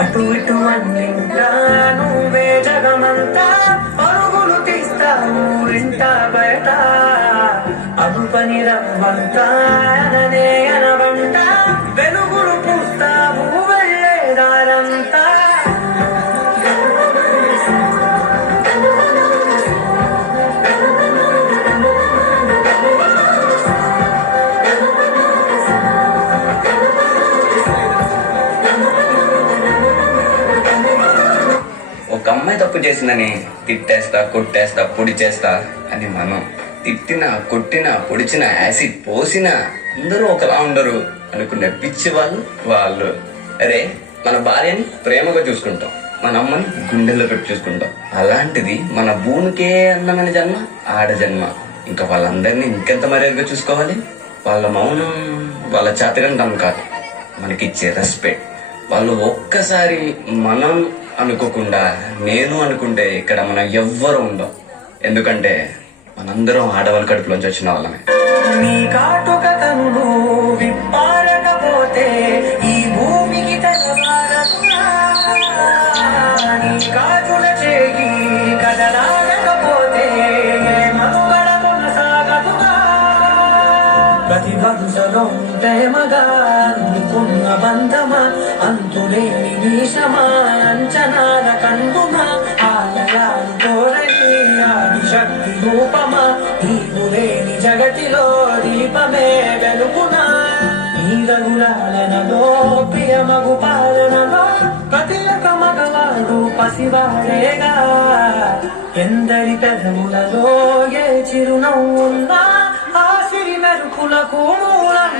అటు ఇటు అన్నింటా నువ్వే జగమంతా పరుగులు తీస్తావు ఇంట బయట అదుపని రవ్వంతా అననే అనవంట వెలుగులు పూస్తావు వెళ్ళేదారంతా ఒక అమ్మాయి తప్పు చేసిందని తిట్టేస్తా కొట్టేస్తా పొడి చేస్తా అని మనం తిట్టినా కొట్టినా పొడిచినా యాసిడ్ పోసినా అందరూ ఒకలా ఉండరు అనుకునే పిచ్చి వాళ్ళు అరే మన భార్యని ప్రేమగా చూసుకుంటాం, మన అమ్మని గుండెల్లో పెట్టి చూసుకుంటాం. అలాంటిది మన భూమికే అందమైన జన్మ ఆడ జన్మ. ఇంకా వాళ్ళందరినీ ఇంకెంత మర్యాదగా చూసుకోవాలి. వాళ్ళ మౌనం వాళ్ళ చేతగంతం కాదు, మనకిచ్చే రెస్పెక్ట్. వాళ్ళు ఒక్కసారి మనం అనుకోకుండా నేను అనుకుంటే ఇక్కడ మనం ఎవ్వరు ఉండం. ఎందుకంటే మనందరం ఆడవాళ్ళ కడుపులోంచి వచ్చిన వాళ్ళమే. నీ కాటుక కన్ను విప్పారకపోతే ఈ భూమికి తెలవారకురా, నీ కాటుల చేయి కదలాడకపోతే మనుగడ కొనసాగదుగా. ప్రతి వరుసలో ప్రేమగా అందుకున్న బంధమా, అంతులేని నీశమా, అంచనాల కందుమా, ఆలయాలు కోరని ఆది శక్తి రూపమా, నీవు లేని జగతిలో దీపమే వెలుగునా. ఈ రఘులాలనలో ప్రియమగు పాలనలో ప్రతి ఒక్క మగవాడు పసివాడేగా. ఎందరి పెదవులలో ఏ చిరునవ్వున్నా ఆ సిరి మెరుపులకు మూలం